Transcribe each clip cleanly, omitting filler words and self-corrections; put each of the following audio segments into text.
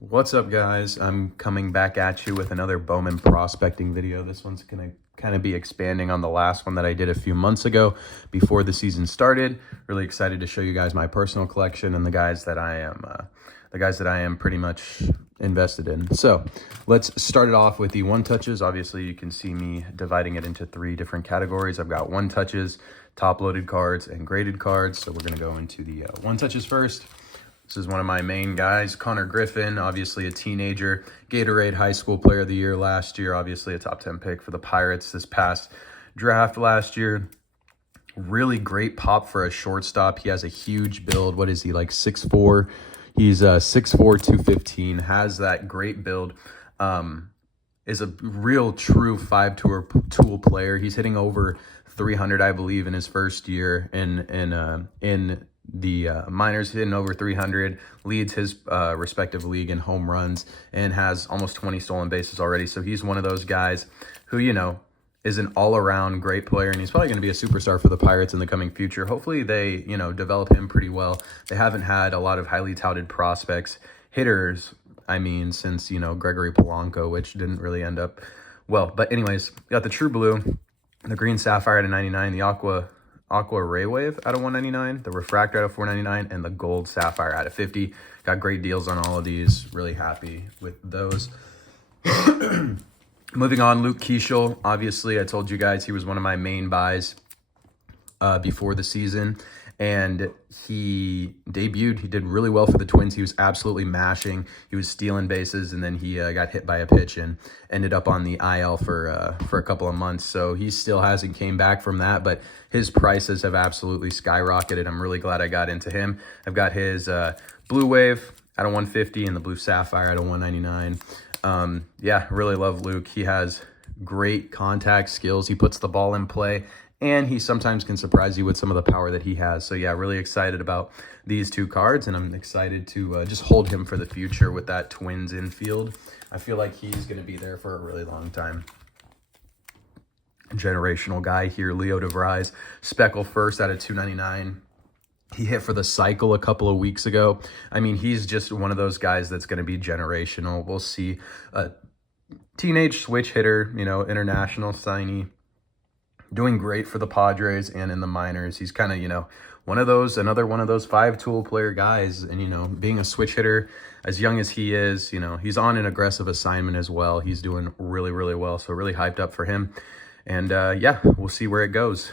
What's up, guys? I'm coming back at you with another Bowman prospecting video. This one's going to kind of be expanding on the last one that I did a few months ago before the season started. Really excited to show you guys my personal collection and the guys that I am pretty much invested in. So let's start it off with the one touches. Obviously, you can see me dividing it into three different categories. I've got one touches, top loaded cards, and graded cards. So we're going to go into the one touches first. This is one of my main guys, Konnor Griffin, obviously a teenager, Gatorade High School Player of the Year last year, obviously a top 10 pick for the Pirates this past draft last year. Really great pop for a shortstop. He has a huge build. What is he, like 6'4"? He's 6'4", 215, has that great build. Is a real true five-tool player. He's hitting over 300, I believe, in his first year in the minors, hitting over 300, leads his respective league in home runs, and has almost 20 stolen bases already. So he's one of those guys who, is an all-around great player, and he's probably going to be a superstar for the Pirates in the coming future. Hopefully they, develop him pretty well. They haven't had a lot of highly touted prospects, hitters, since, Gregory Polanco, which didn't really end up well. But anyways, got the True Blue, the Green Sapphire out of 99, the Aqua Ray Wave out of 199, the Refractor out of 499, and the Gold Sapphire out of 50. Got great deals on all of these. Really happy with those. Moving on, Luke Keeschel. Obviously, I told you guys he was one of my main buys before the season, and he debuted. He did really well for the Twins. He was absolutely mashing. He was stealing bases, and then he got hit by a pitch and ended up on the IL for a couple of months. So he still hasn't came back from that, but his prices have absolutely skyrocketed. I'm really glad I got into him. I've got his Blue Wave out of 150 and the Blue Sapphire out of 199. Yeah, really love Luke. He has great contact skills. He puts the ball in play, and he sometimes can surprise you with some of the power that he has. So yeah, really excited about these two cards, and I'm excited to just hold him for the future with that Twins infield. I feel like he's going to be there for a really long time. Generational guy here, Leo DeVries, Speckle first out of 299. He hit for the cycle a couple of weeks ago. He's just one of those guys that's going to be generational. We'll see. Teenage switch hitter, international signee, doing great for the Padres and in the minors. He's kind of, another one of those five-tool player guys. And, being a switch hitter, as young as he is, he's on an aggressive assignment as well. He's doing really, really well. So really hyped up for him. And, yeah, we'll see where it goes.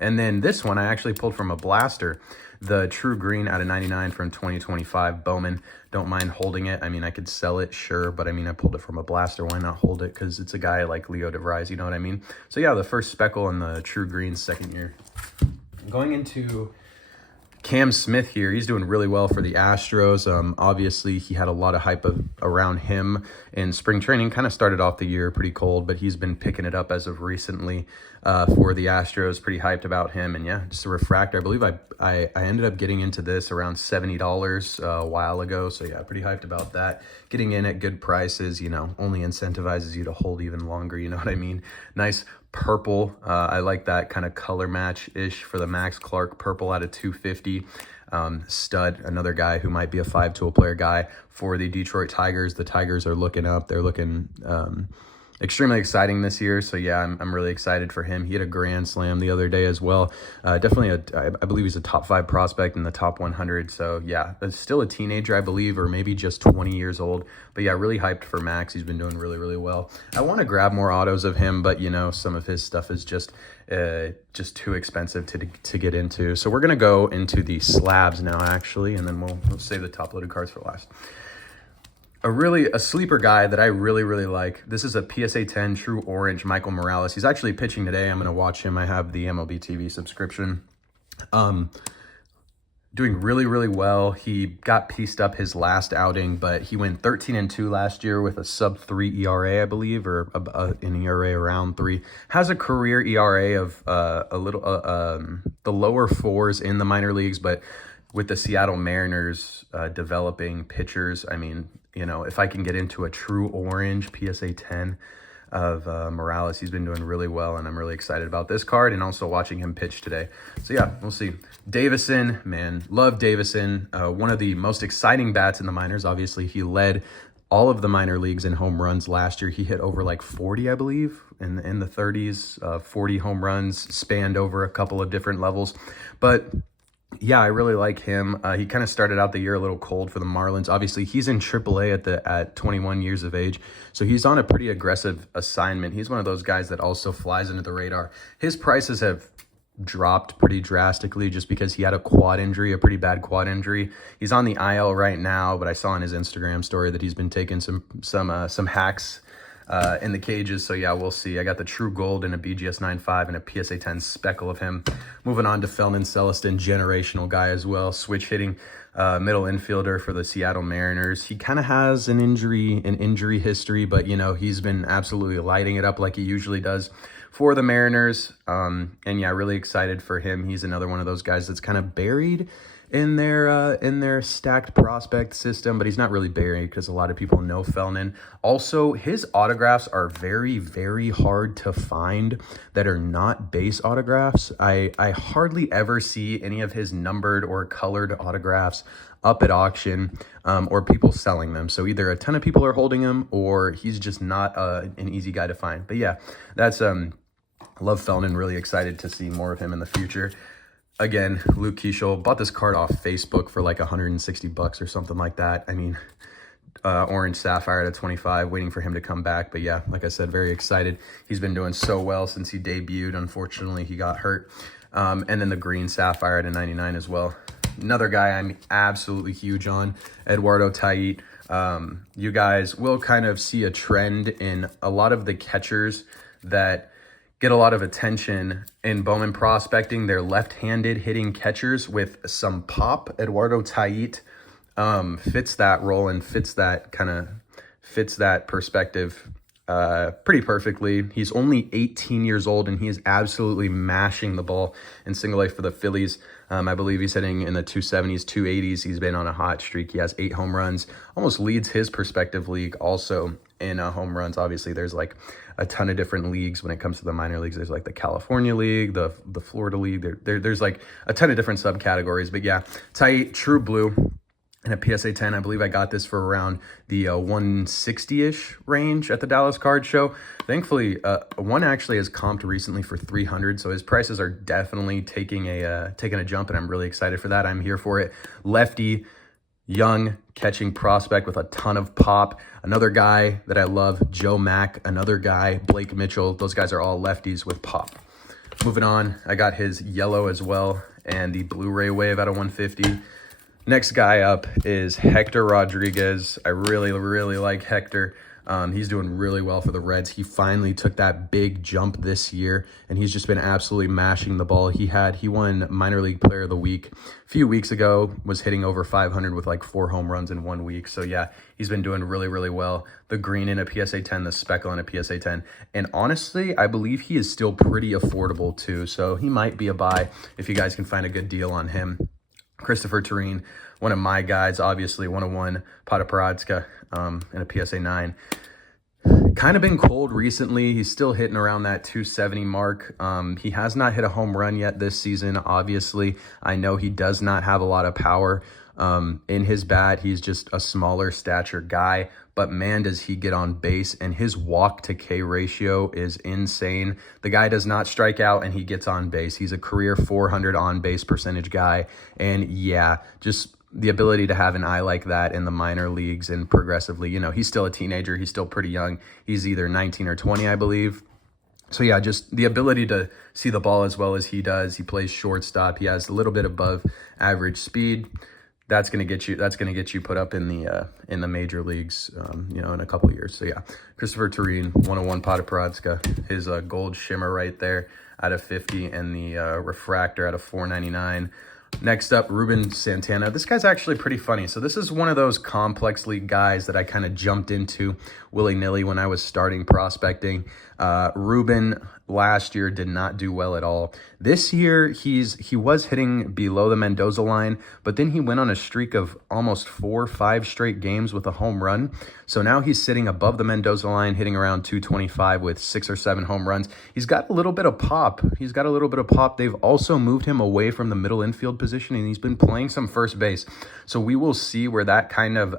And then this one I actually pulled from a blaster, the True Green out of 99 from 2025 Bowman. Don't mind holding it. I could sell it, sure, but I pulled it from a blaster. Why not hold it? Because it's a guy like Leo DeVries, you know what I mean? So yeah, the first Speckle and the True Green second year. Going into Cam Smith here, he's doing really well for the Astros. Obviously, he had a lot of hype around him in spring training. Kind of started off the year pretty cold, but he's been picking it up as of recently for the Astros. Pretty hyped about him. And yeah, just a refractor. I believe I ended up getting into this around $70 a while ago. So yeah, pretty hyped about that. Getting in at good prices, only incentivizes you to hold even longer. You know what I mean? Nice purple. I like that kind of color match-ish for the Max Clark purple out of 250. Stud, another guy who might be a five-tool player guy for the Detroit Tigers. The Tigers are looking up. They're looking extremely exciting this year. So yeah, I'm really excited for him. He had a grand slam the other day as well. Definitely I believe he's a top 5 prospect in the top 100. So yeah, still a teenager, I believe, or maybe just 20 years old. But yeah, really hyped for Max. He's been doing really, really well. I want to grab more autos of him, but some of his stuff is just too expensive to get into. So we're going to go into the slabs now, actually, and then we'll save the top loaded cards for last. A sleeper guy that I really, really like. This is a PSA 10 True Orange Michael Morales. He's actually pitching today. I'm going to watch him. I have the MLB TV subscription. Doing really, really well. He got pieced up his last outing, but he went 13-2 last year with a sub-3 ERA, I believe, or an ERA around 3. Has a career ERA of the lower 4s in the minor leagues, but with the Seattle Mariners developing pitchers, if I can get into a True Orange PSA 10, Morales. He's been doing really well, and I'm really excited about this card and also watching him pitch today. So yeah, we'll see. Davison, man, love Davison. One of the most exciting bats in the minors. Obviously, he led all of the minor leagues in home runs last year. He hit over like 40, I believe, in the 30s, 40 home runs, spanned over a couple of different levels. But yeah, I really like him. He kind of started out the year a little cold for the Marlins. Obviously, he's in AAA at 21 years of age, so he's on a pretty aggressive assignment. He's one of those guys that also flies under the radar. His prices have dropped pretty drastically just because he had a quad injury, a pretty bad quad injury. He's on the IL right now, but I saw on his Instagram story that he's been taking some hacks in the cages. So yeah, we'll see. I got the True Gold and a BGS 9.5 and a PSA 10 speckle of him. Moving on to Felton Celestin, generational guy as well, switch hitting middle infielder for the Seattle Mariners. He kind of has an injury history, but you know, he's been absolutely lighting it up like he usually does for the Mariners. And yeah, really excited for him. He's another one of those guys that's kind of buried in their stacked prospect system, but he's not really buried because a lot of people know Felton. Also, his autographs are very, very hard to find that are not base autographs. I hardly ever see any of his numbered or colored autographs up at auction or people selling them. So either a ton of people are holding him or he's just not an easy guy to find. But yeah, that's love Felton. Really excited to see more of him in the future. Again, Luke Keeschel, bought this card off Facebook for like $160 or something like that. I mean, Orange Sapphire at a 25, waiting for him to come back. But yeah, like I said, very excited. He's been doing so well since he debuted. Unfortunately, he got hurt. And then the Green Sapphire at a 99 as well. Another guy I'm absolutely huge on, Eduardo Tait. You guys will kind of see a trend in a lot of the catchers that get a lot of attention in Bowman prospecting. They're left-handed hitting catchers with some pop. Eduardo Tait fits that role and fits that perspective pretty perfectly. He's only 18 years old and he is absolutely mashing the ball in single A for the Phillies. I believe he's hitting in the 270s, 280s. He's been on a hot streak. He has 8 home runs, almost leads his perspective league also in home runs. Obviously, there's like a ton of different leagues when it comes to the minor leagues. There's like the California League, the Florida League. There's like a ton of different subcategories. But yeah, Tait, True Blue, and a PSA 10. I believe I got this for around the 160-ish range at the Dallas Card Show. Thankfully, one actually has comped recently for 300, so his prices are definitely taking a jump, and I'm really excited for that. I'm here for it. Lefty, young catching prospect with a ton of pop. Another guy that I love, Joe Mack. Another guy, Blake Mitchell. Those guys are all lefties with pop. Moving on, I got his yellow as well and the Blu-ray Wave out of 150. Next guy up is Hector Rodriguez. I really, really like Hector. He's doing really well for the Reds. He finally took that big jump this year, and he's just been absolutely mashing the ball. He won Minor League Player of the Week a few weeks ago, was hitting over 500 with like 4 home runs in 1 week. So yeah, he's been doing really, really well. The green in a PSA 10, the speckle in a PSA 10. And honestly, I believe he is still pretty affordable too. So he might be a buy if you guys can find a good deal on him. Cristofer Torin, one of my guys, obviously 101 Podoporodska in a PSA 9. Kind of been cold recently. He's still hitting around that 270 mark. He has not hit a home run yet this season, obviously. I know he does not have a lot of power in his bat. He's just a smaller stature guy, but man, does he get on base, and his walk to K ratio is insane. The guy does not strike out and he gets on base. He's a career 400 on base percentage guy. And yeah, just the ability to have an eye like that in the minor leagues and progressively, you know, he's still a teenager. He's still pretty young. He's either 19 or 20, I believe. So yeah, just the ability to see the ball as well as he does. He plays shortstop. He has a little bit above average speed. That's gonna get you put up in the major leagues, you know, in a couple years. So yeah, Cristofer Torin, 101 Podoporodska, his gold shimmer right there out of 50, and the refractor out of 499. Next up, Ruben Santana. This guy's actually pretty funny. So this is one of those complex league guys that I kind of jumped into willy-nilly when I was starting prospecting. Ruben, last year did not do well at all. This year, he was hitting below the Mendoza line, but then he went on a streak of almost 4 or 5 straight games with a home run. So now he's sitting above the Mendoza line, hitting around 225 with 6 or 7 home runs. He's got a little bit of pop. They've also moved him away from the middle infield position, and he's been playing some first base. So we will see where that kind of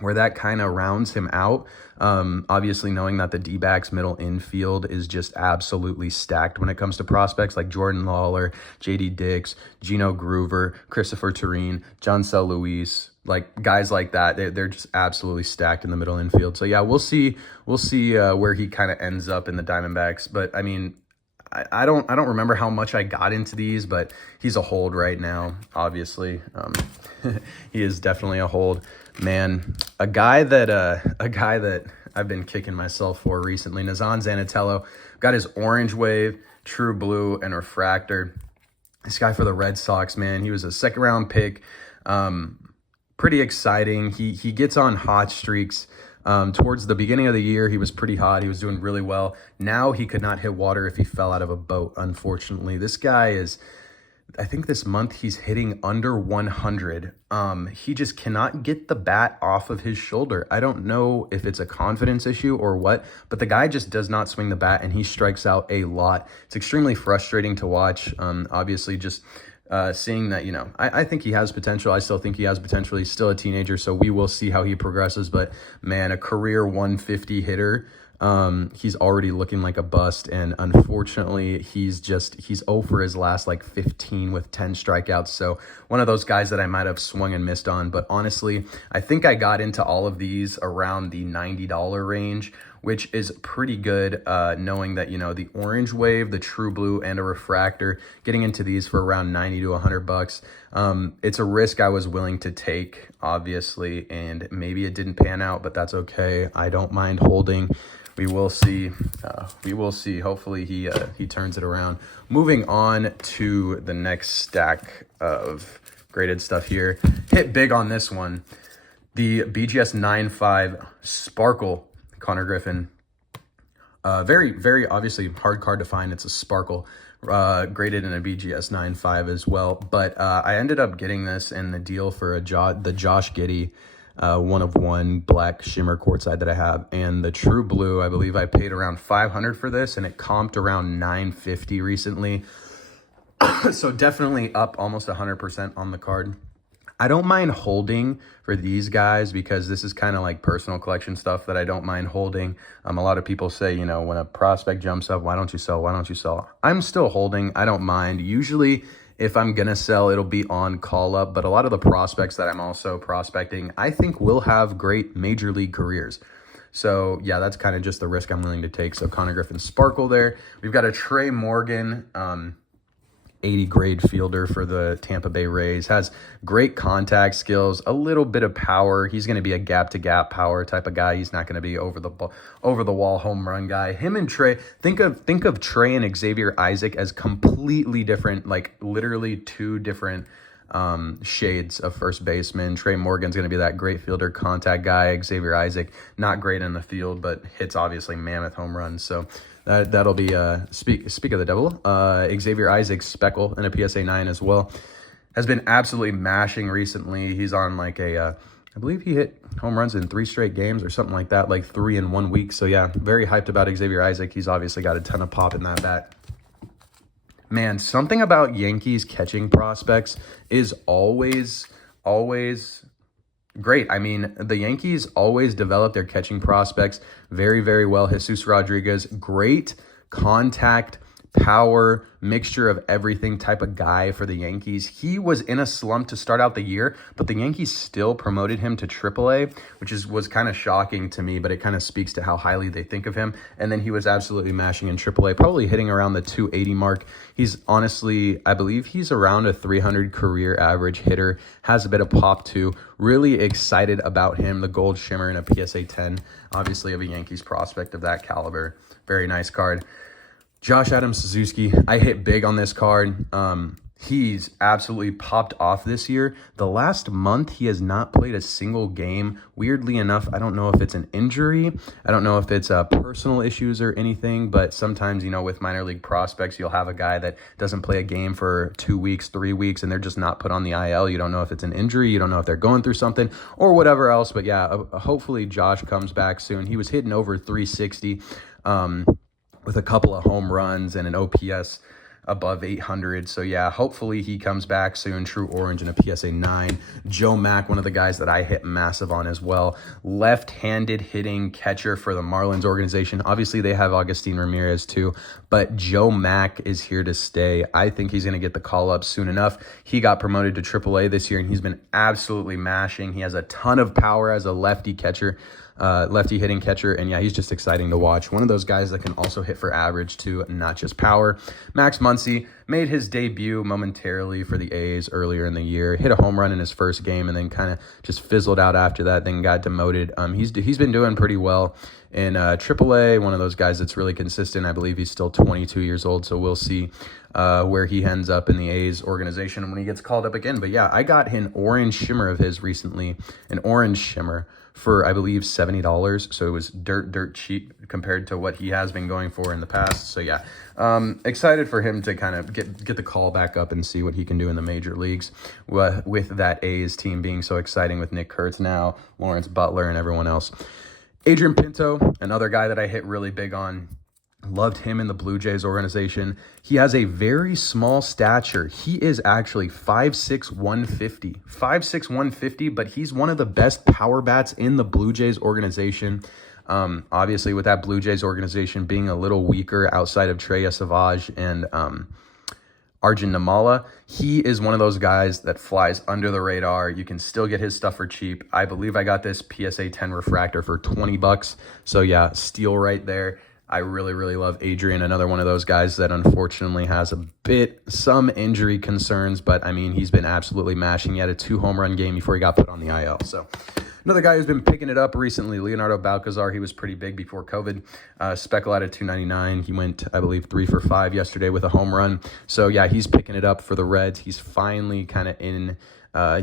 rounds him out. Obviously knowing that the D-backs middle infield is just absolutely stacked when it comes to prospects like Jordan Lawler, JD Dix, Gino Groover, Cristofer Torin, Joncel Luis, like guys like that. They're just absolutely stacked in the middle infield. So yeah, we'll see where he kind of ends up in the Diamondbacks. But I mean, I don't remember how much I got into these, but he's a hold right now, obviously. He is definitely a hold. Man, a guy that I've been kicking myself for recently, Nazan Zanatello, got his orange wave, true blue, and refractor. This guy for the Red Sox, man, he was a second-round pick. Pretty exciting. He gets on hot streaks. Towards the beginning of the year, he was pretty hot. He was doing really well. Now he could not hit water if he fell out of a boat, unfortunately. This guy is, I think this month he's hitting under 100. He just cannot get the bat off of his shoulder. I don't know if it's a confidence issue or what, but the guy just does not swing the bat, and he strikes out a lot. It's extremely frustrating to watch. Obviously, just seeing that, I think he has potential. I still think he has potential. He's still a teenager, so we will see how he progresses. But man, a career 150 hitter, he's already looking like a bust. And unfortunately, he's 0 for his last like 15 with 10 strikeouts. So one of those guys that I might have swung and missed on. But honestly, I think I got into all of these around the $90 range, which is pretty good, knowing that, the orange wave, the true blue, and a refractor, getting into these for around 90 to 100 bucks. It's a risk I was willing to take, obviously, and maybe it didn't pan out, but that's okay. I don't mind holding. We will see. Hopefully he turns it around. Moving on to the next stack of graded stuff here. Hit big on this one. The BGS 9.5 Sparkle Konnor Griffin. Very, very obviously hard card to find. It's a Sparkle, graded in a BGS 9.5 as well. But I ended up getting this in the deal for the Josh Giddey 1/1 black shimmer courtside that I have, and the true blue. I believe I paid around $500 for this, and it comped around $950 recently. So definitely up almost 100% on the card. I don't mind holding for these guys because this is kind of like personal collection stuff that I don't mind holding. A lot of people say, when a prospect jumps up, why don't you sell? Why don't you sell? I'm still holding. I don't mind. Usually, if I'm going to sell, it'll be on call up. But a lot of the prospects that I'm also prospecting, I think will have great major league careers. So, yeah, that's kind of just the risk I'm willing to take. So, Konnor Griffin Sparkle there. We've got a Trey Morgan, 80 grade fielder for the Tampa Bay Rays. Has great contact skills, a little bit of power. He's going to be a gap to gap power type of guy. He's not going to be over the wall home run guy. Him and Trey, think of Trey and Xavier Isaac as completely different, like literally two different shades of first baseman. Trey Morgan's going to be that great fielder contact guy. Xavier Isaac, not great in the field, but hits obviously mammoth home runs. So that'll be speak of the devil. Xavier Isaac's Speckle in a PSA 9 as well. Has been absolutely mashing recently. He's on like I believe he hit home runs in 3 straight games or something like that, like 3 in 1 week. So yeah, very hyped about Xavier Isaac. He's obviously got a ton of pop in that bat. Man, something about Yankees catching prospects is always great. I mean, the Yankees always develop their catching prospects very, very well. Jesus Rodriguez, great contact, power, mixture of everything type of guy for the Yankees. He was in a slump to start out the year, but the Yankees still promoted him to AAA, which was kind of shocking to me, but it kind of speaks to how highly they think of him. And then he was absolutely mashing in AAA, probably hitting around the 280 mark. He's honestly, I believe he's around a 300 career average hitter, has a bit of pop too. Really excited about him, the gold shimmer in a PSA 10, obviously of a Yankees prospect of that caliber. Very nice card. Josh Adams Suzuki, I hit big on this card. He's absolutely popped off this year. The last month, he has not played a single game. Weirdly enough, I don't know if it's an injury. I don't know if it's personal issues or anything, but sometimes, with minor league prospects, you'll have a guy that doesn't play a game for 2 weeks, 3 weeks, and they're just not put on the IL. You don't know if it's an injury. You don't know if they're going through something or whatever else. But yeah, hopefully Josh comes back soon. He was hitting over 360 with a couple of home runs and an OPS above 800. So yeah, hopefully he comes back soon. True Orange and a PSA 9. Joe Mack, one of the guys that I hit massive on as well. Left-handed hitting catcher for the Marlins organization. Obviously they have Agustin Ramirez too, but Joe Mack is here to stay. I think he's going to get the call up soon enough. He got promoted to AAA this year and he's been absolutely mashing. He has a ton of power as a lefty catcher. Lefty hitting catcher, and yeah, he's just exciting to watch. One of those guys that can also hit for average too, not just power. Max Muncy made his debut momentarily for the A's earlier in the year, hit a home run in his first game, and then kind of just fizzled out after that, then got demoted. He's been doing pretty well in AAA, one of those guys that's really consistent. I believe he's still 22 years old, so we'll see where he ends up in the A's organization when he gets called up again. But yeah, I got an orange shimmer of his recently, an orange shimmer for, I believe, $70. So it was dirt cheap compared to what he has been going for in the past. So yeah, excited for him to kind of get the call back up and see what he can do in the major leagues with that A's team being so exciting with Nick Kurtz now, Lawrence Butler, and everyone else. Adrian Pinto, another guy that I hit really big on. Loved him in the Blue Jays organization. He has a very small stature. He is actually 5'6", 150. 5'6", 150, but he's one of the best power bats in the Blue Jays organization. Obviously, with that Blue Jays organization being a little weaker outside of Treya Savage and Arjun Namala, he is one of those guys that flies under the radar. You can still get his stuff for cheap. I believe I got this PSA 10 refractor for $20. So yeah, steal right there. I really, really love Adrian, another one of those guys that unfortunately has some injury concerns, but I mean, he's been absolutely mashing. He had a 2 home run game before he got put on the IL. So another guy who's been picking it up recently, Leonardo Balcazar. He was pretty big before COVID. Speckle out at 299. He went, I believe, 3 for 5 yesterday with a home run. So yeah, he's picking it up for the Reds. He's finally kind of in,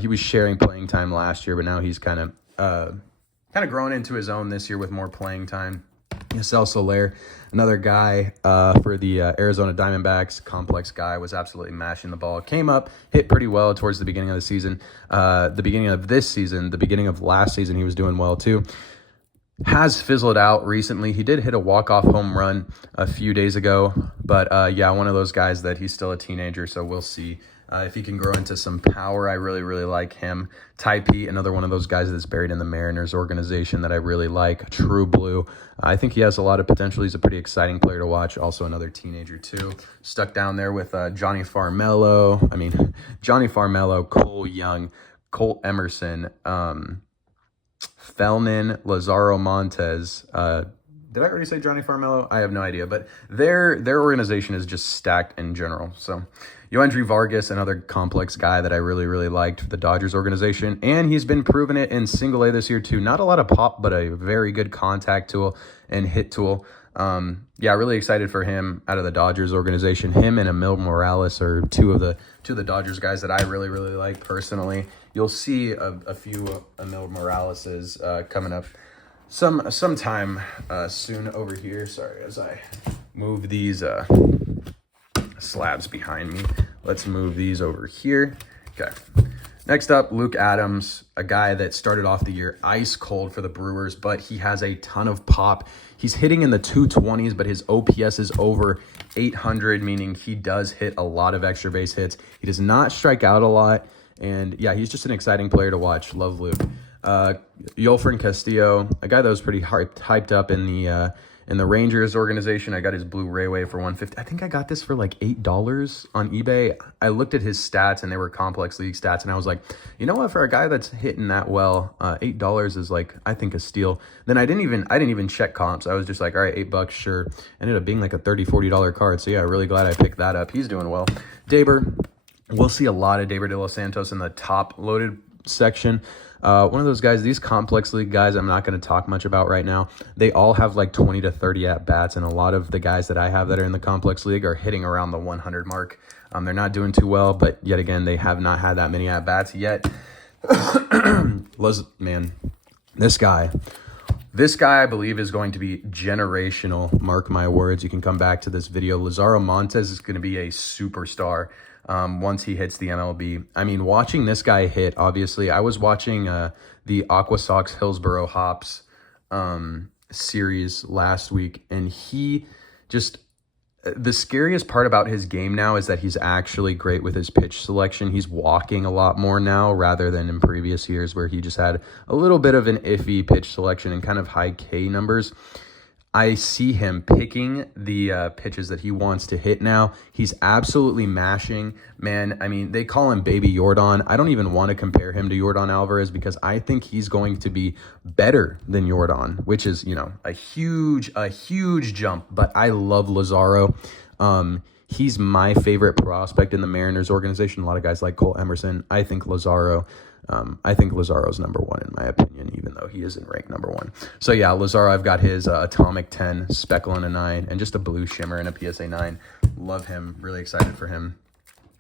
he was sharing playing time last year, but now he's kind of grown into his own this year with more playing time. Yasel Soler, another guy for the Arizona Diamondbacks, complex guy, was absolutely mashing the ball. Came up, hit pretty well towards the beginning of the season. The beginning of this season, the beginning of last season, he was doing well too. Has fizzled out recently. He did hit a walk-off home run a few days ago, but yeah, one of those guys that he's still a teenager, so we'll see if he can grow into some power. I really, really like him. Tait, another one of those guys that's buried in the Mariners organization that I really like. True Blue. I think he has a lot of potential. He's a pretty exciting player to watch. Also another teenager too. Stuck down there with Johnny Farmelo. Cole Young, Colt Emerson, Fellman, Lazaro Montes. Did I already say Johnny Farmelo? I have no idea, but their organization is just stacked in general. So Yoendry Vargas, another complex guy that I really, really liked for the Dodgers organization, and he's been proving it in single A this year too. Not a lot of pop, but a very good contact tool and hit tool. Yeah, really excited for him out of the Dodgers organization. Him and Emil Morales are two of the Dodgers guys that I really, really like personally. You'll see a few Emil Moraleses coming up sometime soon over here. Sorry, as I move these slabs behind me. Let's move these over here. Okay. Next up, Luke Adams, a guy that started off the year ice cold for the Brewers, but he has a ton of pop. He's hitting in the 220s, but his OPS is over 800, meaning he does hit a lot of extra base hits. He does not strike out a lot, and yeah, he's just an exciting player to watch. Love Luke. Yolfrin Castillo, a guy that was pretty hyped up in the Rangers organization. I got his Blue Rayway for $150. I think I got this for like $8 on eBay. I looked at his stats and they were complex league stats, and I was like, you know what? For a guy that's hitting that well, $8 is like, I think, a steal. Then I didn't even check comps. I was just like, all right, $8, sure. Ended up being like a $30, $40 card. So yeah, really glad I picked that up. He's doing well. Daber, we'll see a lot of Daber de los Santos in the top loaded section. One of those guys, these complex league guys, I'm not going to talk much about right now. They all have like 20 to 30 at-bats, and a lot of the guys that I have that are in the complex league are hitting around the 100 mark. They're not doing too well, but yet again, they have not had that many at-bats yet. Man, this guy, I believe, is going to be generational. Mark my words. You can come back to this video. Lazaro Montes is going to be a superstar once he hits the MLB. I mean, watching this guy hit, obviously, I was watching the Aqua Sox Hillsboro Hops series last week, and he just... The scariest part about his game now is that he's actually great with his pitch selection. He's walking a lot more now rather than in previous years where he just had a little bit of an iffy pitch selection and kind of high K numbers. I see him picking the pitches that he wants to hit now. He's absolutely mashing. Man, I mean, they call him Baby Yordan. I don't even want to compare him to Yordan Alvarez because I think he's going to be better than Yordan, which is, you know, a huge jump. But I love Lazaro. He's my favorite prospect in the Mariners organization. A lot of guys like Cole Emerson. I think Lazaro's number one in my opinion, even though he isn't ranked number one. So yeah, Lazaro, I've got his Atomic 10, Speckle and a 9, and just a Blue Shimmer and a PSA 9. Love him. Really excited for him.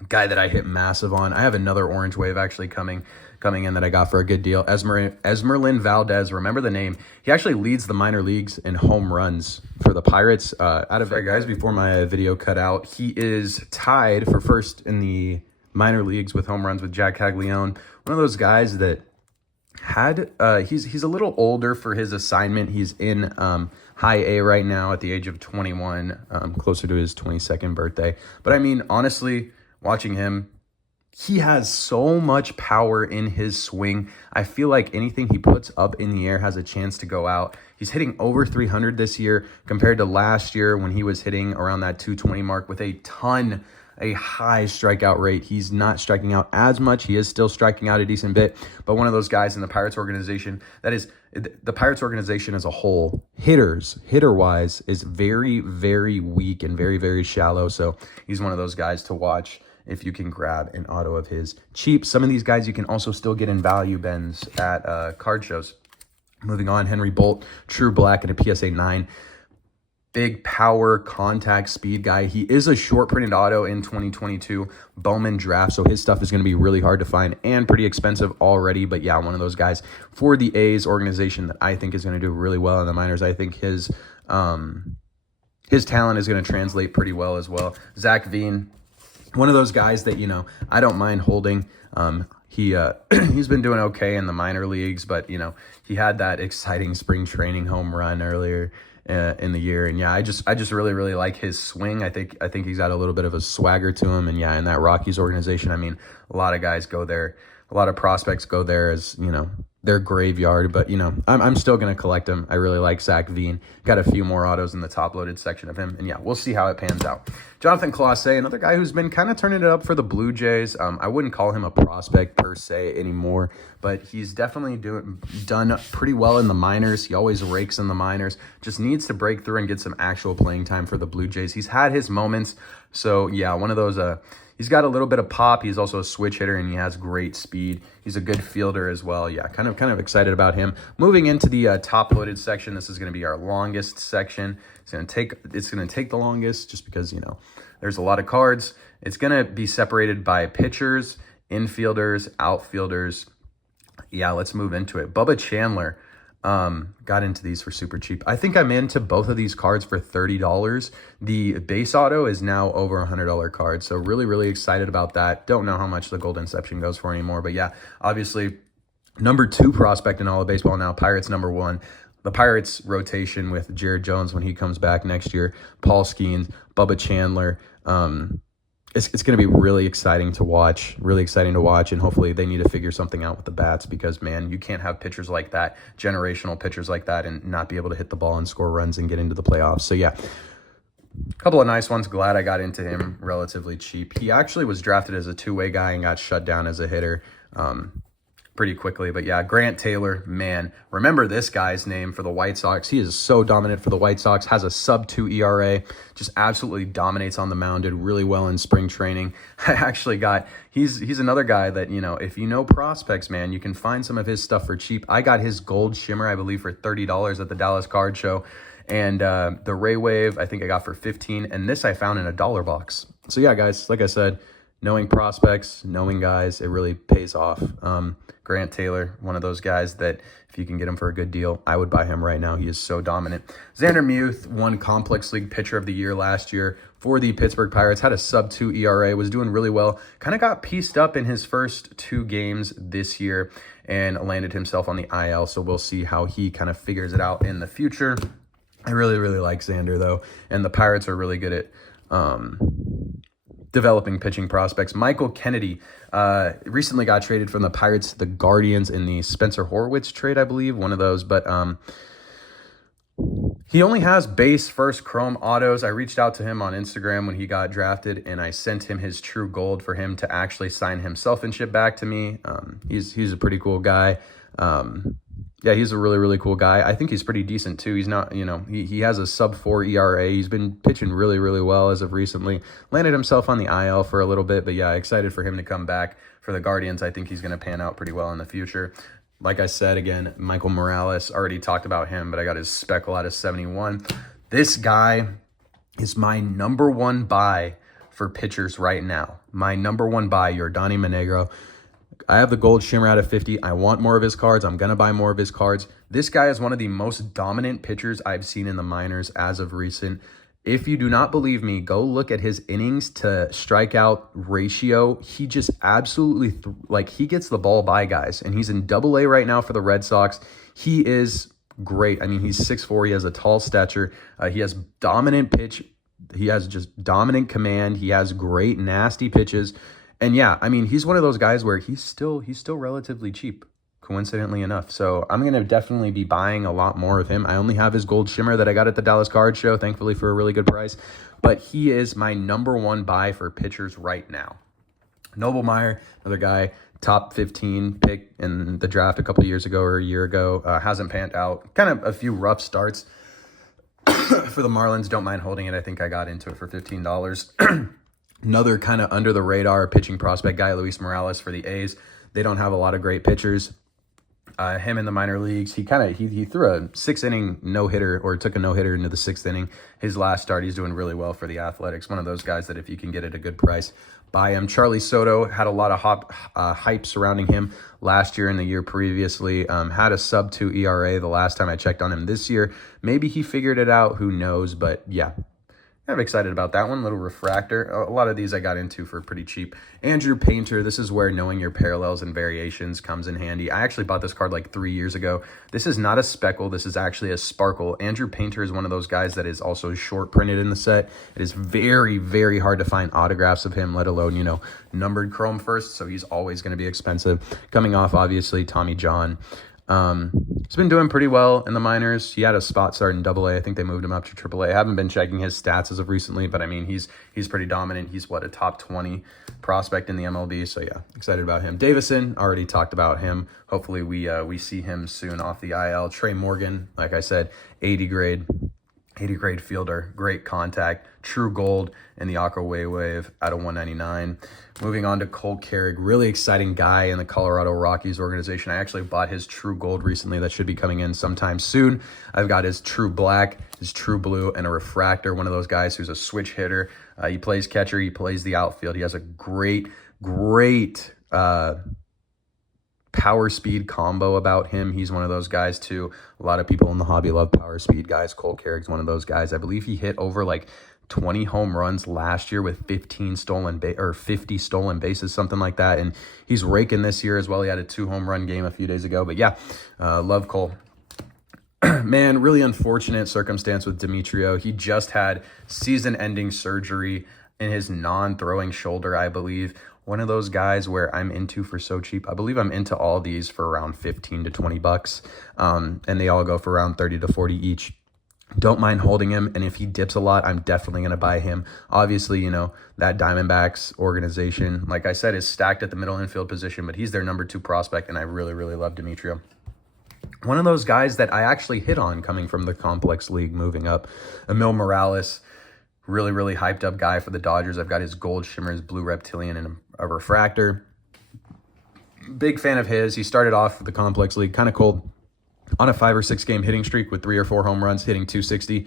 Guy that I hit massive on. I have another Orange Wave actually coming in that I got for a good deal. Esmerlin Valdez, remember the name. He actually leads the minor leagues in home runs for the Pirates. Sorry guys, before my video cut out, he is tied for first in the minor leagues with home runs with Jack Caglione. One of those guys that had he's a little older for his assignment. He's in high A right now at the age of 21, closer to his 22nd birthday. But I mean, honestly, watching him, he has so much power in his swing. I feel like anything he puts up in the air has a chance to go out. He's hitting over 300 this year compared to last year when he was hitting around that 220 mark with a high strikeout rate. He's not striking out as much. He is still striking out a decent bit, but one of those guys in the Pirates organization, that is the Pirates organization as a whole, hitter-wise, is very, very weak and very, very shallow. So he's one of those guys to watch if you can grab an auto of his cheap. Some of these guys you can also still get in value bends at card shows. Moving on, Henry Bolt, True Black and a PSA 9. Big power, contact, speed guy. He is a short printed auto in 2022 Bowman draft, so his stuff is going to be really hard to find and pretty expensive already. But yeah, one of those guys for the A's organization that I think is going to do really well in the minors. I think his talent is going to translate pretty well as well. Zach Veen, one of those guys that, you know, I don't mind holding. He's been doing okay in the minor leagues, but, you know, he had that exciting spring training home run earlier in the year, and yeah, I just really like his swing. I think he's got a little bit of a swagger to him, and yeah, in that Rockies organization, I mean, a lot of guys go there, a lot of prospects go there as, you know, their graveyard, but, you know, I'm still going to collect him. I really like Zach Veen. Got a few more autos in the top-loaded section of him, and yeah, we'll see how it pans out. Jonathan Clase, another guy who's been kind of turning it up for the Blue Jays. I wouldn't call him a prospect per se anymore, but he's definitely done pretty well in the minors. He always rakes in the minors. Just needs to break through and get some actual playing time for the Blue Jays. He's had his moments, so yeah, one of those... He's got a little bit of pop. He's also a switch hitter, and he has great speed. He's a good fielder as well. Yeah, kind of excited about him. Moving into the top-loaded section, this is going to be our longest section. It's going to take the longest just because, you know, there's a lot of cards. It's going to be separated by pitchers, infielders, outfielders. Yeah, let's move into it. Bubba Chandler. Got into these for super cheap. I think I'm into both of these cards for $30. The base auto is now over a $100 card. So really excited about that. Don't know how much the Gold Inception goes for anymore, but yeah, obviously number 2 prospect in all of baseball now, Pirates number 1. The Pirates rotation with Jared Jones when he comes back next year, Paul Skeens, Bubba Chandler. It's going to be really exciting to watch, and hopefully they need to figure something out with the bats because, man, you can't have pitchers like that, generational pitchers like that, and not be able to hit the ball and score runs and get into the playoffs. So, yeah, a couple of nice ones. Glad I got into him relatively cheap. He actually was drafted as a two-way guy and got shut down as a hitter pretty quickly. But, yeah, Grant Taylor, man, remember this guy's name for the White Sox. He is so dominant for the White Sox, has a sub-2 ERA, just absolutely dominates on the mound, did really well in spring training. I actually got, he's another guy that, you know, if you know prospects, man, you can find some of his stuff for cheap. I got his Gold Shimmer, I believe, for $30 at the Dallas Card Show. And the Ray Wave, I think I got for $15. And this I found in a dollar box. So yeah, guys, like I said, knowing prospects, knowing guys, it really pays off. Grant Taylor, one of those guys that if you can get him for a good deal, I would buy him right now. He is so dominant. Xander Muth won Complex League Pitcher of the Year last year for the Pittsburgh Pirates, had a sub-2 ERA, was doing really well, kind of got pieced up in his first 2 games this year and landed himself on the IL, so we'll see how he kind of figures it out in the future. I really, really like Xander, though, and the Pirates are really good at developing pitching prospects. Michael Kennedy recently got traded from the Pirates to the Guardians in the Spencer Horwitz trade, I believe, one of those. But he only has base first chrome autos. I reached out to him on Instagram when he got drafted, and I sent him his true gold for him to actually sign himself and ship back to me. He's a pretty cool guy. Yeah, he's a really, really cool guy. I think he's pretty decent, too. He's not, he has a sub-4 ERA. He's been pitching really, really well as of recently. Landed himself on the IL for a little bit, but yeah, excited for him to come back for the Guardians. I think he's going to pan out pretty well in the future. Like I said, again, Michael Morales, already talked about him, but I got his speckle out of 71. This guy is my number 1 buy for pitchers right now. My number 1 buy, Yordanny Monegro. I have the gold shimmer out of 50. I want more of his cards. I'm going to buy more of his cards. This guy is one of the most dominant pitchers I've seen in the minors as of recent. If you do not believe me, go look at his innings to strikeout ratio. He just absolutely, he gets the ball by guys. And he's in Double-A right now for the Red Sox. He is great. I mean, he's 6'4". He has a tall stature. He has dominant pitch. He has just dominant command. He has great, nasty pitches. And yeah, I mean, he's one of those guys where he's still relatively cheap, coincidentally enough. So I'm going to definitely be buying a lot more of him. I only have his gold shimmer that I got at the Dallas Card Show, thankfully for a really good price. But he is my number 1 buy for pitchers right now. Noble Meyer, another guy, top 15 pick in the draft a couple of years ago or a year ago. Hasn't panned out. Kind of a few rough starts for the Marlins. Don't mind holding it. I think I got into it for $15. Another kind of under the radar pitching prospect guy, Luis Morales for the A's. They don't have a lot of great pitchers. Him in the minor leagues, he threw a 6-inning no-hitter, or took a no-hitter into the 6th inning. His last start, he's doing really well for the Athletics. One of those guys that if you can get at a good price, buy him. Charlie Soto had a lot of hype surrounding him last year and the year previously. Had a sub-2 ERA the last time I checked on him this year. Maybe he figured it out. Who knows? But yeah. Kind of excited about that one. Little refractor. A lot of these I got into for pretty cheap. Andrew Painter. This is where knowing your parallels and variations comes in handy. I actually bought this card like 3 years ago. This is not a speckle. This is actually a sparkle. Andrew Painter is one of those guys that is also short printed in the set. It is very, very hard to find autographs of him, let alone, numbered chrome first. So he's always going to be expensive. Coming off, obviously, Tommy John. He's been doing pretty well in the minors. He had a spot start in Double-A. I think they moved him up to Triple-A. I haven't been checking his stats as of recently, but I mean, he's pretty dominant. He's a top 20 prospect in the MLB. So yeah, excited about him. Davison, already talked about him. Hopefully we see him soon off the IL. Trey Morgan, like I said, 80 grade fielder, great contact, true gold in the Aqua Wave out of 199. Moving on to Cole Carrig, really exciting guy in the Colorado Rockies organization. I actually bought his true gold recently that should be coming in sometime soon. I've got his true black, his true blue, and a refractor, one of those guys who's a switch hitter. He plays catcher, he plays the outfield. He has a great power speed combo about him. He's one of those guys too. A lot of people in the hobby love power speed guys. Cole Carrick's one of those guys. I believe he hit over 20 home runs last year with 50 stolen bases, something like that. And he's raking this year as well. He had a 2-home-run game a few days ago. But yeah, love Cole. Man, really unfortunate circumstance with Demetrio. He just had season-ending surgery in his non-throwing shoulder, I believe. One of those guys where I'm into for so cheap. I believe I'm into all these for around 15 to 20 bucks. And they all go for around 30 to 40 each. Don't mind holding him, and if he dips a lot, I'm definitely going to buy him. Obviously, that Diamondbacks organization, like I said, is stacked at the middle infield position, but he's their number 2 prospect, and I really, really love Demetrio. One of those guys that I actually hit on coming from the Complex League moving up, Emil Morales, really, really hyped up guy for the Dodgers. I've got his gold shimmer, his blue reptilian, and a refractor. Big fan of his. He started off with the Complex League kind of cold, on a 5 or 6 game hitting streak with 3 or 4 home runs, hitting 260.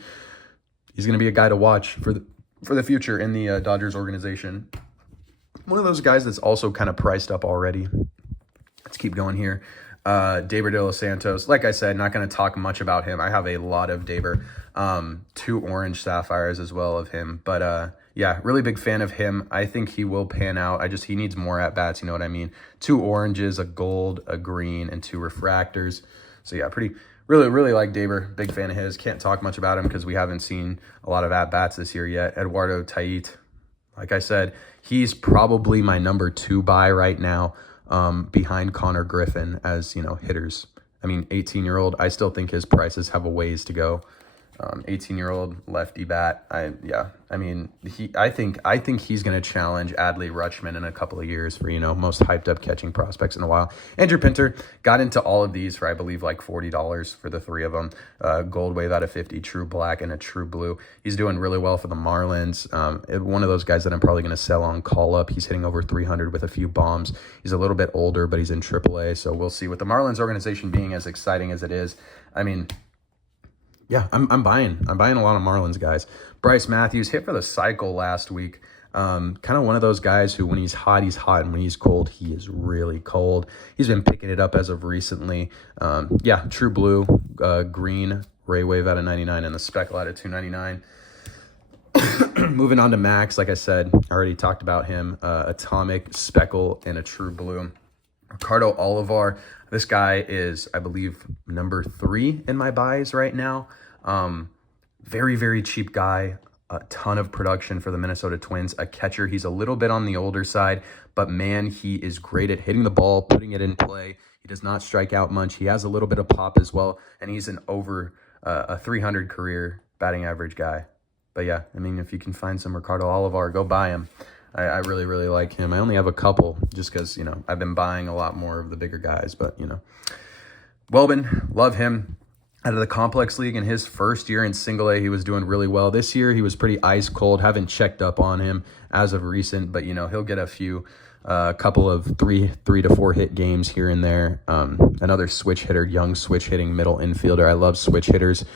He's going to be a guy to watch for for the future in the Dodgers organization. One of those guys that's also kind of priced up already. Let's keep going here. Daber de los Santos. Like I said, not going to talk much about him. I have a lot of Daber. 2 orange sapphires as well of him. But yeah, really big fan of him. I think he will pan out. He needs more at-bats, you know what I mean? 2 oranges, a gold, a green, and 2 refractors. So yeah, really like Daber. Big fan of his. Can't talk much about him because we haven't seen a lot of at-bats this year yet. Eduardo Tait. Like I said, he's probably my number 2 buy right now, behind Konnor Griffin as, hitters. 18-year-old, I still think his prices have a ways to go. 18-year-old lefty bat. I think he's going to challenge Adley Rutschman in a couple of years for, most hyped up catching prospects in a while. Andrew Pinter got into all of these for, I believe, like $40 for the 3 of them. Gold wave out of 50, true black, and a true blue. He's doing really well for the Marlins. One of those guys that I'm probably going to sell on call up. He's hitting over 300 with a few bombs. He's a little bit older, but he's in AAA, so we'll see. With the Marlins organization being as exciting as it is, yeah, I'm buying a lot of Marlins guys. Bryce Matthews hit for the cycle last week. Kind of one of those guys who, when he's hot, and when he's cold, he is really cold. He's been picking it up as of recently. Yeah, true blue, green, ray wave out of 99, and the speckle out of 299. Moving on to Max, like I said, I already talked about him. Atomic, speckle, and a true blue. Ricardo Olivar. This guy is, I believe, number 3 in my buys right now. Very cheap guy. A ton of production for the Minnesota Twins. A catcher. He's a little bit on the older side, but man, he is great at hitting the ball, putting it in play. He does not strike out much. He has a little bit of pop as well, and he's an over a 300 career batting average guy. But yeah, if you can find some Ricardo Olivar, go buy him. I really like him. I only have a couple just because, I've been buying a lot more of the bigger guys. But, Welbin, love him. Out of the Complex League in his first year in Single A, he was doing really well. This year, he was pretty ice cold. Haven't checked up on him as of recent. But, he'll get a couple of three to 4 hit games here and there. Another switch hitter, young switch hitting middle infielder. I love switch hitters.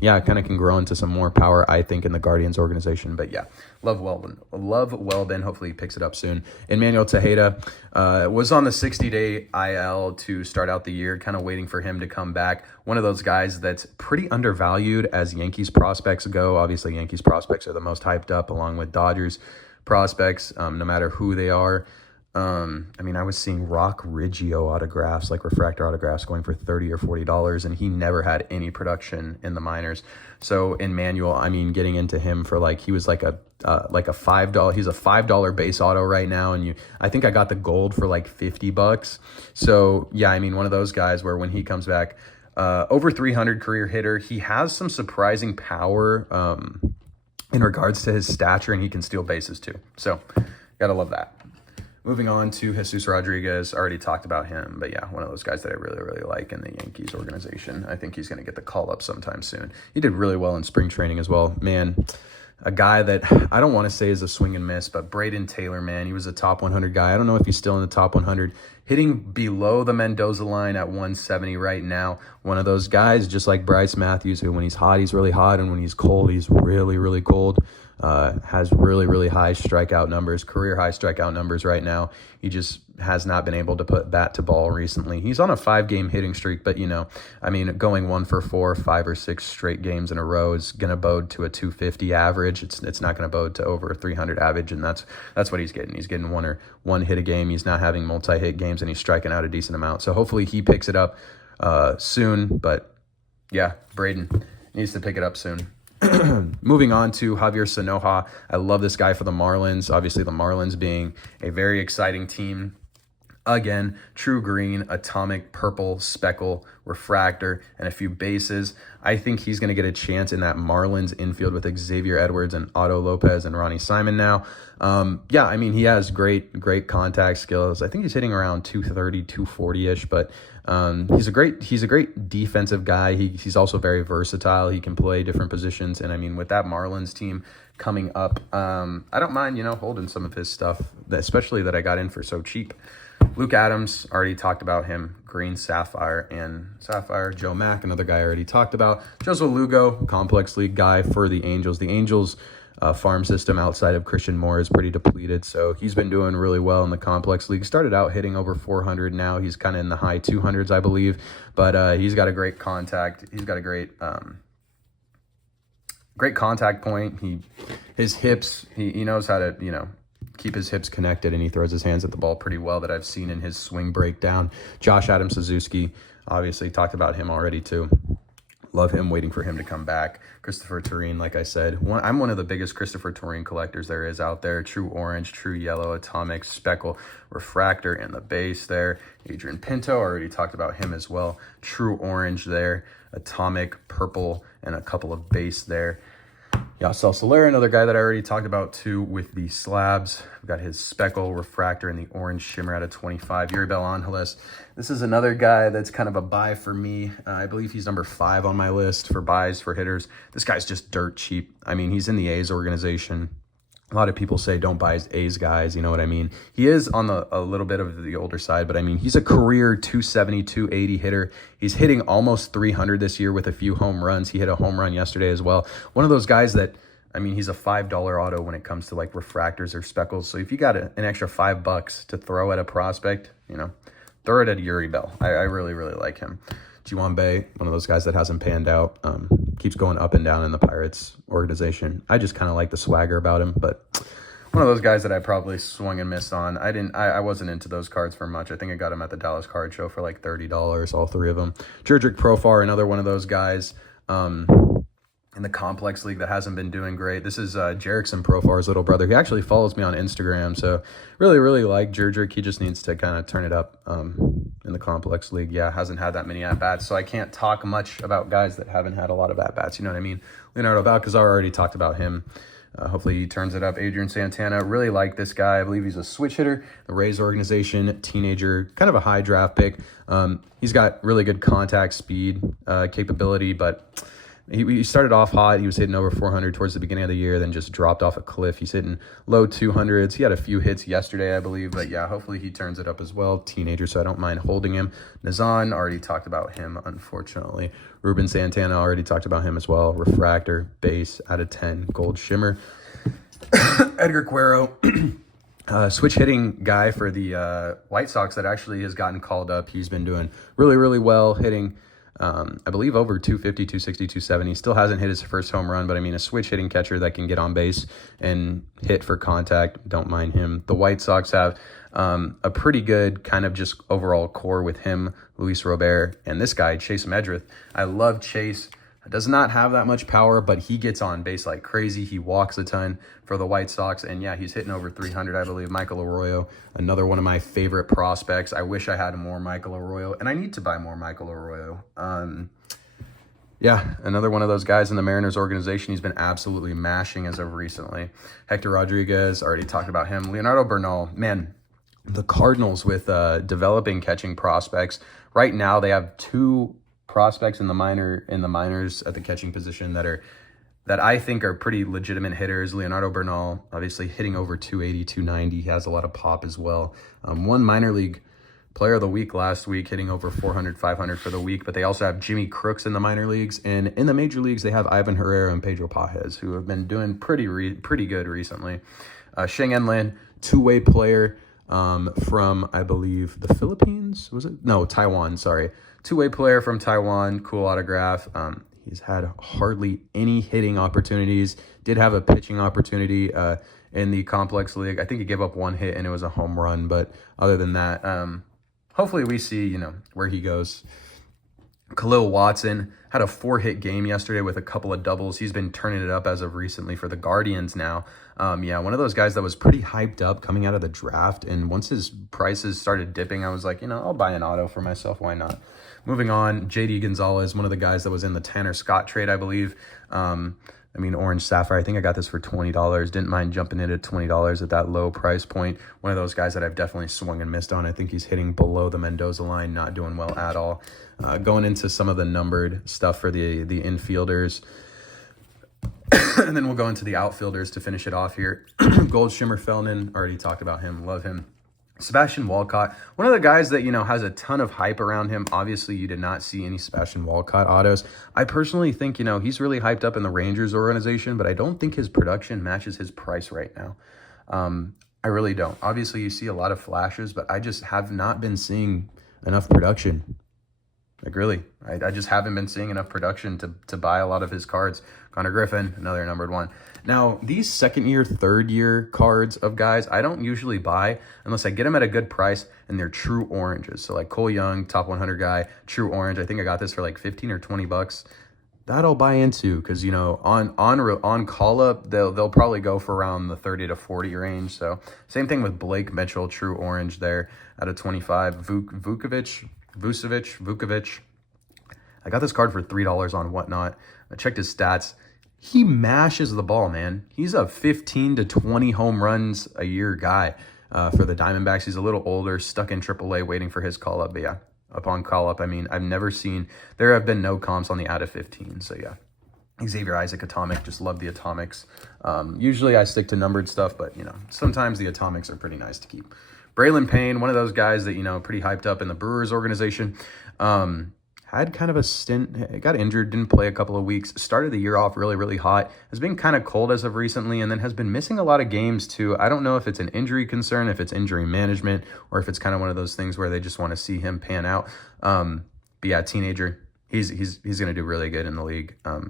Yeah, kind of can grow into some more power, I think, in the Guardians organization. But yeah, love Welbin. Hopefully he picks it up soon. Emmanuel Tejeda was on the 60-day IL to start out the year, kind of waiting for him to come back. One of those guys that's pretty undervalued as Yankees prospects go. Obviously, Yankees prospects are the most hyped up along with Dodgers prospects, no matter who they are. I was seeing Rock Riggio autographs, like refractor autographs, going for $30 or $40, and he never had any production in the minors. So Emmanuel, getting into him for he was like a $5. He's a $5 base auto right now, and I think I got the gold for like $50. So yeah, one of those guys where when he comes back, over 300 career hitter, he has some surprising power in regards to his stature, and he can steal bases too. So gotta love that. Moving on to Jesus Rodriguez, already talked about him, but yeah, one of those guys that I really like in the Yankees organization. I think he's going to get the call up sometime soon. He did really well in spring training as well. Man, a guy that I don't want to say is a swing and miss, but Braden Taylor, man, he was a top 100 guy. I don't know if he's still in the top 100, hitting below the Mendoza line at 170 right now. One of those guys, just like Bryce Matthews, who when he's hot, he's really hot, and when he's cold, he's really cold. Has really high strikeout numbers, career high strikeout numbers right now. He just has not been able to put bat to ball recently. He's on a 5-game hitting streak, but going 1 for 4, 5 or 6 straight games in a row is going to bode to a 250 average. It's not going to bode to over a 300 average, and that's what he's getting. He's getting one hit a game. He's not having multi-hit games, and he's striking out a decent amount. So hopefully he picks it up soon. But yeah, Braden needs to pick it up soon. Moving on to Javier Sanoja. I love this guy for the Marlins. Obviously, the Marlins being a very exciting team. Again, true green, atomic, purple, speckle, refractor, and a few bases. I think he's going to get a chance in that Marlins infield with Xavier Edwards and Otto Lopez and Ronnie Simon now. Yeah, he has great contact skills. I think he's hitting around 230, 240-ish, but he's a great defensive guy. He's also very versatile. He can play different positions, and with that Marlins team coming up, I don't mind holding some of his stuff, especially that I got in for so cheap. Luke Adams, already talked about him. Green, Sapphire, and Sapphire. Joe Mack, another guy I already talked about. Joseph Lugo, Complex League guy for the Angels. The Angels farm system outside of Christian Moore is pretty depleted. So he's been doing really well in the complex league. Started out hitting over 400. Now he's kind of in the high 200s, I believe. But he's got a great contact. He's got a great great contact point. His hips, he knows how to, keep his hips connected, and he throws his hands at the ball pretty well that I've seen in his swing breakdown. Josh Adam Suzuki, obviously talked about him already too. Love him, waiting for him to come back. Cristofer Torin, like I said, I'm one of the biggest Cristofer Torin collectors there is out there. True orange, true yellow, atomic, speckle, refractor, and the base there. Adrian Pinto, already talked about him as well. True orange there, atomic, purple, and a couple of base there. Yasel Soler, another guy that I already talked about too with the slabs. We've got his speckle, refractor, and the orange shimmer out of 25. Yoribel Angeles. This is another guy that's kind of a buy for me. I believe he's number 5 on my list for buys for hitters. This guy's just dirt cheap. I mean, he's in the A's organization. A lot of people say don't buy A's guys, you know what I mean? He is on a little bit of the older side, but I mean, he's a career 270, 280 hitter. He's hitting almost 300 this year with a few home runs. He hit a home run yesterday as well. One of those guys that, I mean, he's a $5 auto when it comes to like refractors or speckles. So if you got an extra $5 to throw at a prospect, throw it at Yoribel. I really, really like him. Ji-hwan Bae, one of those guys that hasn't panned out, keeps going up and down in the Pirates organization. I just kind of like the swagger about him, but one of those guys that I probably swung and missed on. I wasn't into those cards for much. I think I got him at the Dallas Card Show for like $30, all 3 of them. Jerdrick Profar, another one of those guys in the complex league that hasn't been doing great. This is Jerickson Profar's little brother. He actually follows me on Instagram, so really, really like Jerdrick. He just needs to kind of turn it up in the complex league. Yeah, hasn't had that many at-bats, so I can't talk much about guys that haven't had a lot of at-bats, you know what I mean? Leonardo Valcazar, already talked about him. Hopefully he turns it up. Adrian Santana, really like this guy. I believe he's a switch hitter, the Rays organization, teenager, kind of a high draft pick. He's got really good contact speed capability, but he started off hot. He was hitting over 400 towards the beginning of the year, then just dropped off a cliff. He's hitting low 200s. He had a few hits yesterday, I believe. But yeah, hopefully he turns it up as well. Teenager, so I don't mind holding him. Nazan, already talked about him, unfortunately. Ruben Santana, already talked about him as well. Refractor, base, out of 10, gold shimmer. Edgar Cuero, switch hitting guy for the White Sox that actually has gotten called up. He's been doing really, really well, hitting I believe over 250, 260, 270. Still hasn't hit his first home run, but I mean, a switch hitting catcher that can get on base and hit for contact. Don't mind him. The White Sox have a pretty good kind of just overall core with him, Luis Robert, and this guy, Chase Medrith. I love Chase. Does not have that much power, but he gets on base like crazy. He walks a ton for the White Sox, and yeah, he's hitting over 300, I believe. Michael Arroyo, another one of my favorite prospects. I wish I had more Michael Arroyo, and I need to buy more Michael Arroyo. Yeah, another one of those guys in the Mariners organization. He's been absolutely mashing as of recently. Hector Rodriguez, already talked about him. Leonardo Bernal, man, the Cardinals with developing catching prospects. Right now, they have 2 prospects in the minors at the catching position that I think are pretty legitimate hitters. Leonardo Bernal, obviously hitting over 280, 290. He has a lot of pop as well. One minor league player of the week last week, hitting over 400, 500 for the week. But they also have Jimmy Crooks in the minor leagues. And in the major leagues, they have Ivan Herrera and Pedro Pajes, who have been doing pretty good recently. Sheng Enlin, 2-way player from, I believe, the Philippines? Was it? No, Taiwan, sorry. 2-way player from Taiwan, cool autograph. He's had hardly any hitting opportunities. Did have a pitching opportunity in the complex league. I think he gave up 1 hit and it was a home run. But other than that, hopefully we see, where he goes. Khalil Watson had a 4-hit game yesterday with a couple of doubles. He's been turning it up as of recently for the Guardians now. Yeah, one of those guys that was pretty hyped up coming out of the draft. And once his prices started dipping, I was like, I'll buy an auto for myself. Why not? Moving on, JD Gonzalez, one of the guys that was in the Tanner Scott trade, I believe. Orange Sapphire, I think I got this for $20. Didn't mind jumping in at $20 at that low price point. One of those guys that I've definitely swung and missed on. I think he's hitting below the Mendoza line, not doing well at all. Going into some of the numbered stuff for the infielders. And then we'll go into the outfielders to finish it off here. Gold Shimmer Felnin, already talked about him. Love him. Sebastian Walcott, one of the guys that, has a ton of hype around him. Obviously, you did not see any Sebastian Walcott autos. I personally think, he's really hyped up in the Rangers organization, but I don't think his production matches his price right now. I really don't. Obviously, you see a lot of flashes, but I just have not been seeing enough production. Like, really, I just haven't been seeing enough production to buy a lot of his cards. Konnor Griffin, another numbered one. Now, these second-year, third-year cards of guys, I don't usually buy unless I get them at a good price and they're true oranges. So, like Cole Young, top 100 guy, true orange. I think I got this for like 15 or 20 bucks. That I'll buy into because, on call-up, they'll probably go for around the 30 to 40 range. So, same thing with Blake Mitchell, true orange there at a 25. Vukovic. I got this card for $3 on Whatnot. I checked his stats. He mashes the ball, man. He's a 15 to 20 home runs a year guy for the Diamondbacks. He's a little older, stuck in AAA, waiting for his call-up. But yeah, upon call-up, I've never seen, there have been no comps on the out of 15. So yeah, Xavier Isaac Atomic, just love the Atomics. Usually I stick to numbered stuff, but, sometimes the Atomics are pretty nice to keep. Braylon Payne, one of those guys that, pretty hyped up in the Brewers organization. Had kind of a stint, got injured, didn't play a couple of weeks, started the year off really, really hot, has been kind of cold as of recently, and then has been missing a lot of games too. I don't know if it's an injury concern, if it's injury management, or if it's kind of one of those things where they just want to see him pan out. But yeah, teenager, he's going to do really good in the league. Out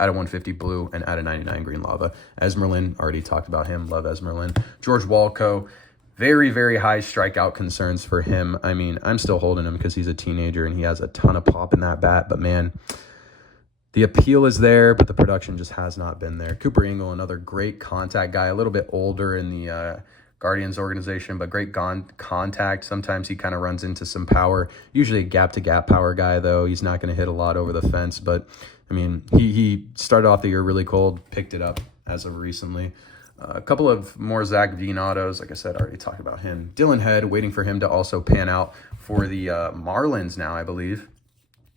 of 150 blue and out of 99 green lava. Esmerlin, already talked about him, love Esmerlin. George Walco, very, very high strikeout concerns for him. I'm still holding him because he's a teenager and he has a ton of pop in that bat. But, man, the appeal is there, but the production just has not been there. Cooper Ingle, another great contact guy, a little bit older in the Guardians organization, but great contact. Sometimes he kind of runs into some power. Usually a gap-to-gap power guy, though. He's not going to hit a lot over the fence. But, he started off the year really cold, picked it up as of recently. A couple of more Zach Veen autos. Like I said, I already talked about him. Dylan Head, waiting for him to also pan out for the Marlins now, I believe.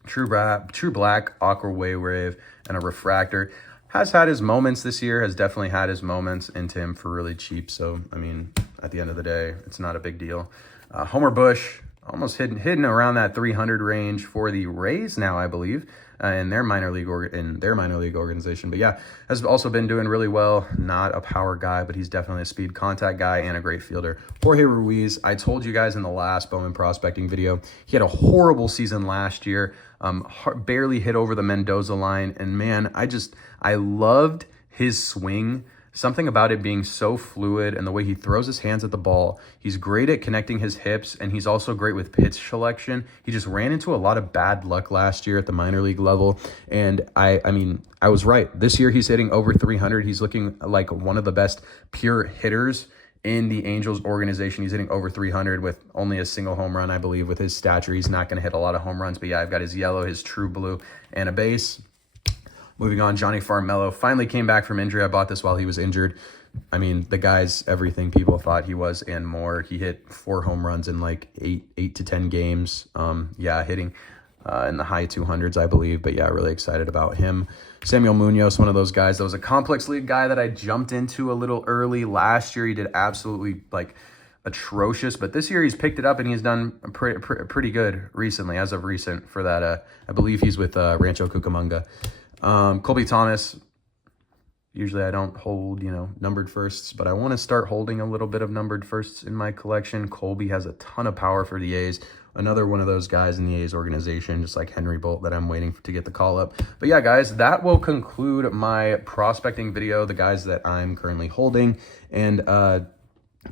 True Black, Aqua Wave, and a Refractor. Has had his moments this year, has definitely had his moments into him for really cheap. So, at the end of the day, it's not a big deal. Homer Bush, almost hidden around that 300 range for the Rays now, I believe. In their minor league organization. But yeah, has also been doing really well. Not a power guy, but he's definitely a speed contact guy and a great fielder. Jorge Ruiz, I told you guys in the last Bowman prospecting video, he had a horrible season last year. Barely hit over the Mendoza line. And man, I loved his swing. Something about it being so fluid and the way he throws his hands at the ball. He's great at connecting his hips, and he's also great with pitch selection. He just ran into a lot of bad luck last year at the minor league level, and I was right. This year he's hitting over 300. He's looking like one of the best pure hitters in the Angels organization. He's hitting over 300 with only a single home run, I believe. With his stature, he's not going to hit a lot of home runs, but yeah, I've got his yellow, his true blue, and a base. Moving on, Johnny Farmello finally came back from injury. I bought this while he was injured. The guy's everything people thought he was and more. He hit 4 home runs in like 8 to 10 games. Hitting in the high 200s, I believe. But yeah, really excited about him. Samuel Munoz, one of those guys that was a complex league guy that I jumped into a little early. Last year, he did absolutely atrocious, but this year he's picked it up and he's done pretty good recently, as of recent for that. I believe he's with Rancho Cucamonga. Colby Thomas, usually I don't hold, numbered firsts, but I want to start holding a little bit of numbered firsts in my collection. Colby has a ton of power for the A's. Another one of those guys in the A's organization, just like Henry Bolt, that I'm waiting to get the call up. But yeah, guys, that will conclude my prospecting video, the guys that I'm currently holding. And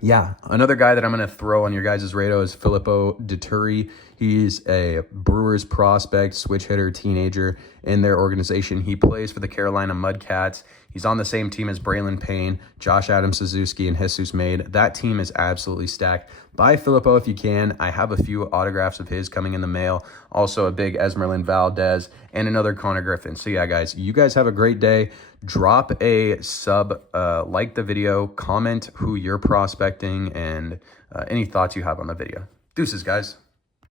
yeah, another guy that I'm going to throw on your guys' radar is Filippo Dituri. He's a Brewers prospect, switch hitter, teenager in their organization. He plays for the Carolina Mudcats. He's on the same team as Braylon Payne, Josh Adams-Suzuki, and Jesus Made. That team is absolutely stacked. Buy Filippo if you can. I have a few autographs of his coming in the mail. Also a big Esmerlin Valdez and another Konnor Griffin. So yeah, guys, you guys have a great day. Drop a sub, like the video, comment who you're prospecting, and any thoughts you have on the video. Deuces, guys.